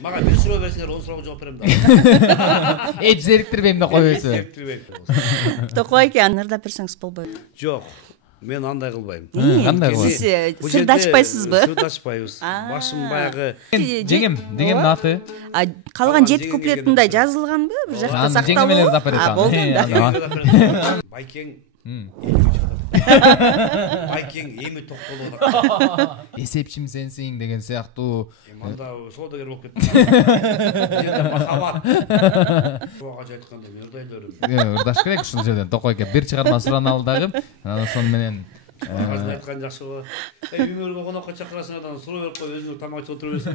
Мага бир суроо берсеңер, 10 суроого жооп берем да. Эч зериктирбейм деп койбойсуң. Зерттирбейм. Токойке ырдап берсеңиз болбойбу. Жок, мен андай кылбайм. Кандай Сиз сырды ачпайсызбы? Сырды ачпайбыз. Башым баягы Жеңем дегендин аты. Калган 7 куплет мындай жазылганбы? Бир жакта сакталбы? Жеңемелер да берет. Болду да. Байкең Байкең эми токтолуп. Эсепчим сенсиң деген сыяктуу. Мында содагер болуп кеттим. Жерде махабат. Буга айтканда мен ырдайларым. Ырдаш керек ушул жерден Токойке бир чыгарма сураналы дагы. Анан ошон менен Азыр айткан жакшы болот. Үйүңөргө конокко чакырасың, анан суроо берип коюп, өзүң тамак ичип отура бересиң.